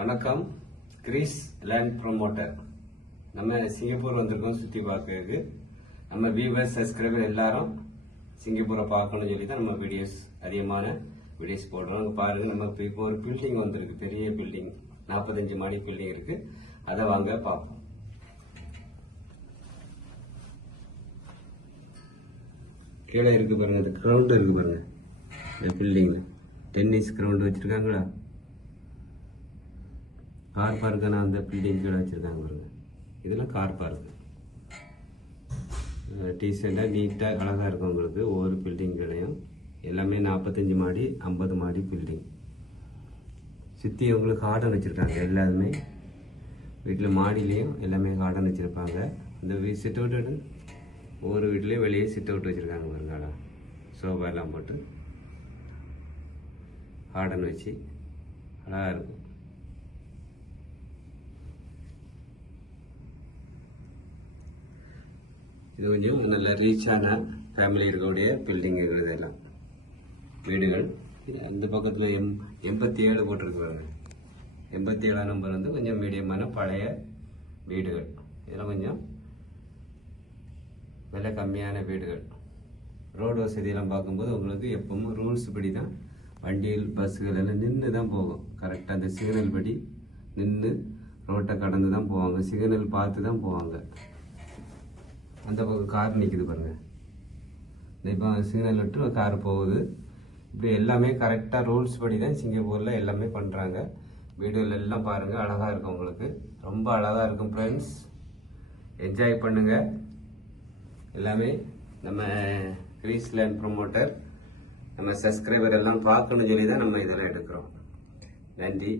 வணக்கம். Greece land promoter நம்ம Singapore வந்திருக்கோம் சுற்றி பார்க்கறதுக்கு. நம்ம வியூவர்ஸ் சப்ஸ்கிரைபர் எல்லாரும் சிங்கப்பூரை பார்க்கணும்னு சொல்லி தான் நம்ம வீடியோஸ் அதிகமான வீடியோஸ் போடுறோம். அங்கே பாருங்க நம்ம இப்போ இப்போ ஒரு பில்டிங் வந்திருக்கு பெரிய பில்டிங் நாற்பத்தஞ்சு மாடி பில்டிங் இருக்கு. அதை வாங்க பார்ப்போம். கீழே இருக்கு பாருங்க இந்த கிரவுண்ட் இருக்கு பாருங்க. இந்த பில்டிங்ல டென்னிஸ் கிரவுண்ட் வச்சிருக்காங்களா? கார் பார்க்குனா அந்த பில்டிங் கீழே வச்சுருக்காங்க பாருங்க. இதெல்லாம் கார் பார்க்கு டீசெண்டாக நீட்டாக அழகாக இருக்கும் உங்களுக்கு. ஒவ்வொரு பில்டிங் கீழையும் எல்லாமே நாற்பத்தஞ்சு மாடி ஐம்பது மாடி பில்டிங் சுற்றி உங்களுக்கு கார்டன் வச்சுருக்காங்க எல்லாருமே. வீட்டில் மாடியிலையும் எல்லாமே கார்டன் வச்சுருப்பாங்க. இந்த சிட் அவுட் ஒவ்வொரு வீட்லேயும் வெளியே சிட் அவுட் வச்சுருக்காங்க பாருங்களா அழகா. சோஃபா எல்லாம் போட்டு. கார்டன் வச்சு அழகாக இருக்கும். இது கொஞ்சம் நல்ல ரீச்சான ஃபேமிலி இருக்கக்கூடிய பில்டிங் இதெல்லாம் வீடுகள். அந்த பக்கத்தில் எம் எண்பத்தி ஏழு போட்டிருக்கிறாங்க எண்பத்தி ஏழாம் நம்பர் வந்து கொஞ்சம் மீடியமான பழைய வீடுகள். இதெல்லாம் கொஞ்சம் விலை கம்மியான வீடுகள். ரோடு வசதியெல்லாம் பார்க்கும்போது உங்களுக்கு எப்பவும் ரூல்ஸ் படி தான் வண்டிகள் பஸ்ஸுகள் எல்லாம் நின்று தான் போகும். கரெக்டாக அந்த சிக்னல் படி நின்று ரோட்டை கடந்து தான் போவாங்க. சிக்னல் பார்த்து தான் போவாங்க. அந்த பக்கம் கார் நிற்குது பாருங்கள் இந்த இப்போ சிக்னல் விட்டு கார் போகுது. இப்படி எல்லாமே கரெக்டாக ரூல்ஸ் படி தான் சிங்கப்பூரில் எல்லாமே பண்ணுறாங்க வீடியோவில் எல்லாம் பாருங்கள் அழகாக இருக்கும் உங்களுக்கு. ரொம்ப அழகாக இருக்கும் ஃப்ரெண்ட்ஸ் என்ஜாய் பண்ணுங்கள் எல்லாமே நம்ம கிரீஸ்லேண்ட் ப்ரொமோட்டர் நம்ம சப்ஸ்கிரைபர் எல்லாம் பார்க்கணும்னு சொல்லி தான் நம்ம இதெல்லாம் எடுக்கிறோம். நன்றி.